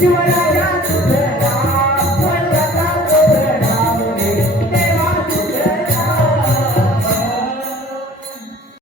do what I